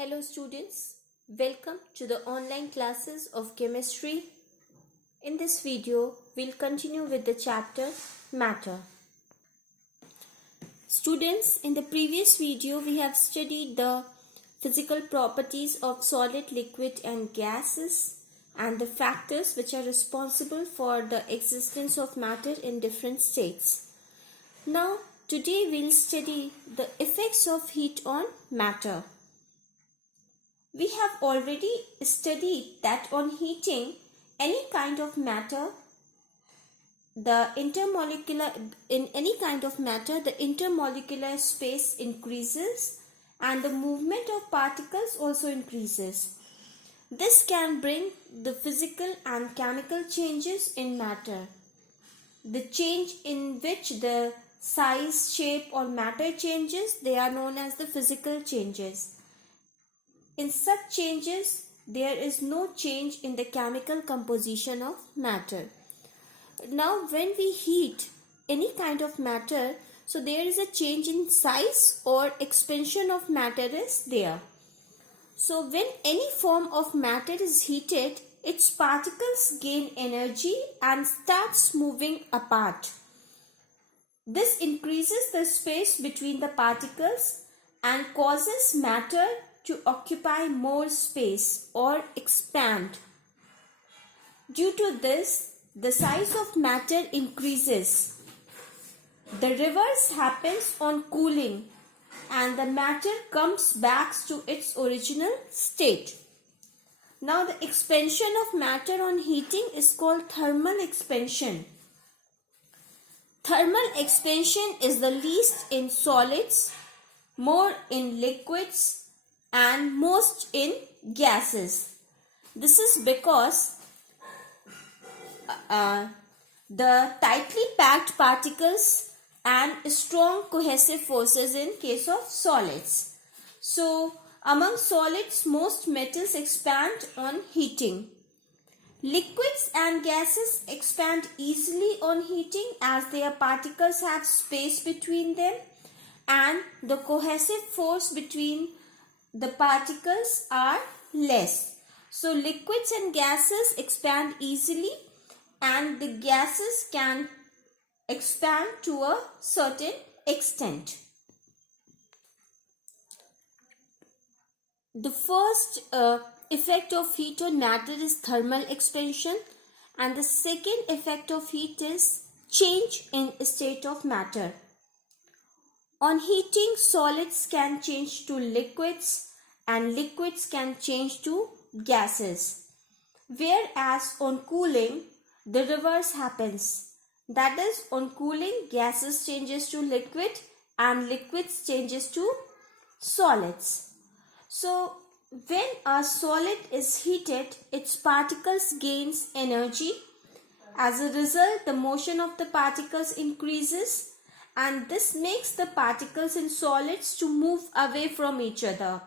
Hello students, welcome to the online classes of chemistry. In this video, we'll continue with the chapter Matter. Students, in the previous video, we have studied the physical properties of solid, liquid and gases and the factors which are responsible for the existence of matter in different states. Now, today we'll study the effects of heat on matter. We have already studied that on heating any kind of matter, the intermolecular space increases and the movement of particles also increases. This can bring the physical and chemical changes in matter. The change in which the size, shape or matter changes, they are known as the physical changes. In such changes, there is no change in the chemical composition of matter. Now, when we heat any kind of matter, so there is a change in size or expansion of matter is there. So, when any form of matter is heated, its particles gain energy and starts moving apart. This increases the space between the particles and causes matter to occupy more space or expand. Due to this, the size of matter increases. The reverse happens on cooling and the matter comes back to its original state. Now the expansion of matter on heating is called thermal expansion. Thermal expansion is the least in solids, more in liquids and most in gases. This is because the tightly packed particles and strong cohesive forces in case of solids. So, among solids, most metals expand on heating. Liquids and gases expand easily on heating as their particles have space between them and the cohesive force between the particles are less. So liquids and gases expand easily and the gases can expand to a certain extent. The first effect of heat on matter is thermal expansion and the second effect of heat is change in state of matter. On heating, solids can change to liquids and liquids can change to gases. Whereas on cooling, the reverse happens. That is, on cooling, gases changes to liquid and liquids changes to solids. So, when a solid is heated, its particles gains energy. As a result, the motion of the particles increases. And this makes the particles in solids to move away from each other.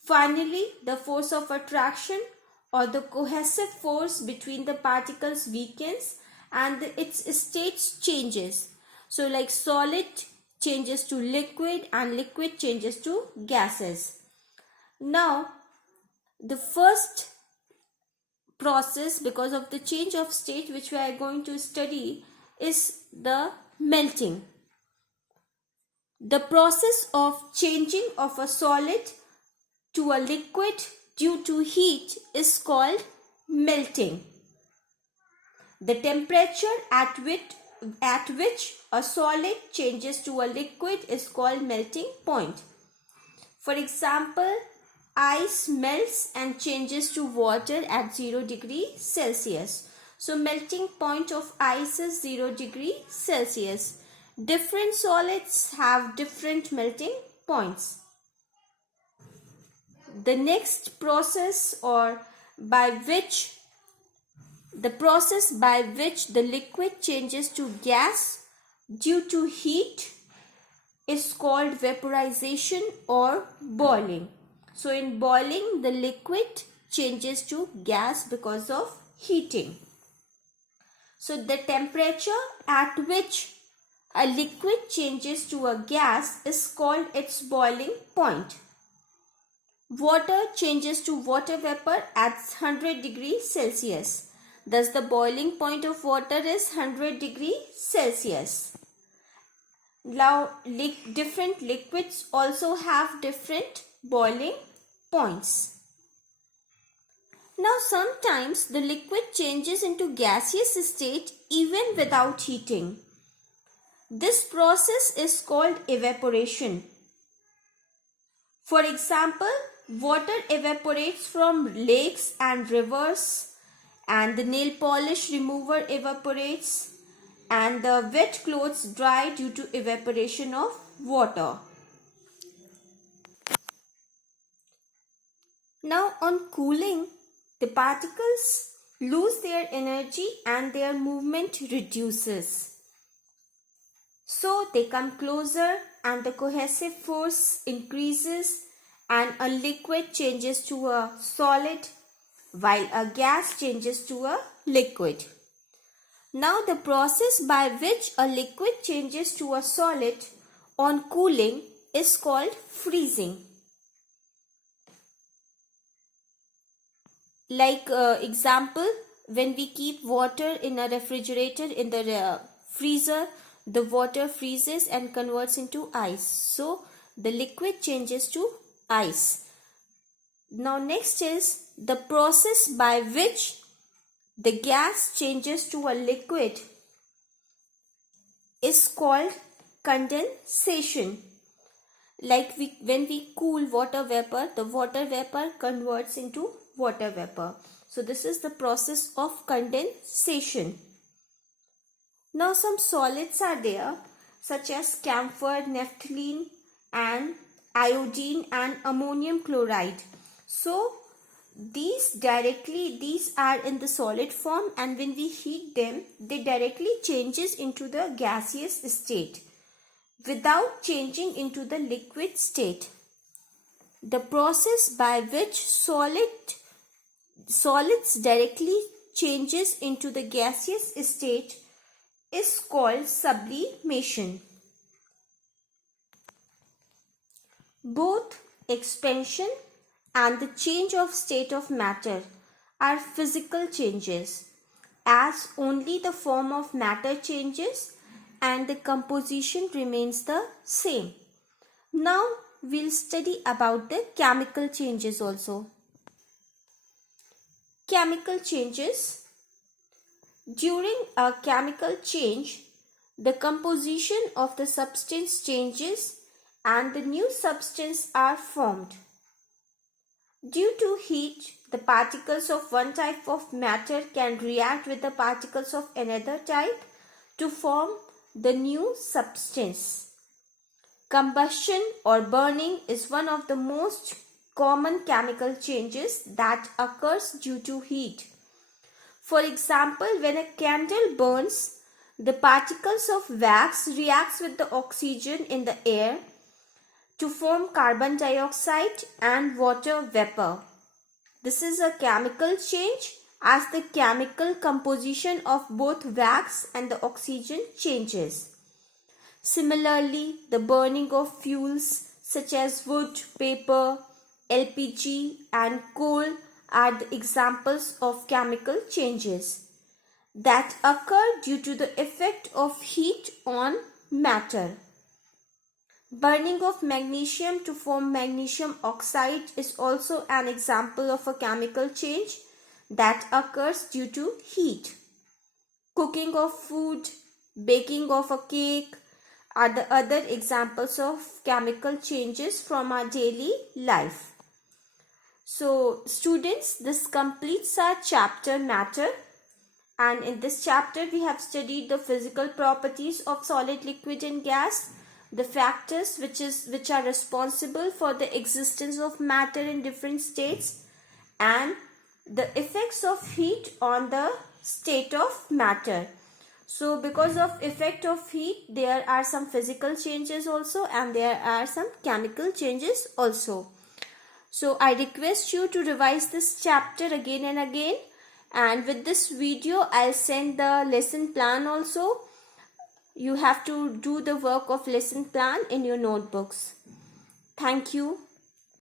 Finally, the force of attraction or the cohesive force between the particles weakens and its states changes. So like solid changes to liquid and liquid changes to gases. Now, the first process because of the change of state which we are going to study is the melting. The process of changing of a solid to a liquid due to heat is called melting. The temperature at which a solid changes to a liquid is called melting point. For example, ice melts and changes to water at 0 degree Celsius. So melting point of ice is 0 degree Celsius. Different solids have different melting points. The next process by which the liquid changes to gas due to heat is called vaporization or boiling. So in boiling, the liquid changes to gas because of heating. So the temperature at which a liquid changes to a gas is called its boiling point. Water changes to water vapor at 100 degrees Celsius. Thus the boiling point of water is 100 degrees Celsius. Now different liquids also have different boiling points. Now sometimes the liquid changes into gaseous state even without heating. This process is called evaporation. For example, water evaporates from lakes and rivers, and the nail polish remover evaporates, and the wet clothes dry due to evaporation of water. Now on cooling, the particles lose their energy and their movement reduces. So they come closer and the cohesive force increases, and a liquid changes to a solid while a gas changes to a liquid. Now the process by which a liquid changes to a solid on cooling is called freezing. Like example, when we keep water in a refrigerator in the freezer, the water freezes and converts into ice. So the liquid changes to ice. Now next is the process by which the gas changes to a liquid is called condensation. Like when we cool water vapor, the water vapor converts into water vapor. So this is the process of condensation. Now some solids are there, such as camphor, naphthalene, and iodine and ammonium chloride. So these are in the solid form, and when we heat them, they directly changes into the gaseous state without changing into the liquid state. The process by which solids directly changes into the gaseous state is called sublimation. Both expansion and the change of state of matter are physical changes, as only the form of matter changes and the composition remains the same. Now we'll study about the chemical changes also. Chemical changes. During a chemical change, the composition of the substance changes and the new substance are formed. Due to heat, the particles of one type of matter can react with the particles of another type to form the new substance. Combustion or burning is one of the most common chemical changes that occurs due to heat. For example, when a candle burns, the particles of wax reacts with the oxygen in the air to form carbon dioxide and water vapor. This is a chemical change, as the chemical composition of both wax and the oxygen changes. Similarly, the burning of fuels such as wood, paper, LPG and coal are the examples of chemical changes that occur due to the effect of heat on matter. Burning of magnesium to form magnesium oxide is also an example of a chemical change that occurs due to heat. Cooking of food, baking of a cake are the other examples of chemical changes from our daily life. So students, this completes our chapter matter, and in this chapter we have studied the physical properties of solid, liquid and gas, the factors which are responsible for the existence of matter in different states, and the effects of heat on the state of matter. So because of effect of heat, there are some physical changes also, and there are some chemical changes also. So I request you to revise this chapter again and again, and with this video I'll send the lesson plan also. You have to do the work of lesson plan in your notebooks. Thank you.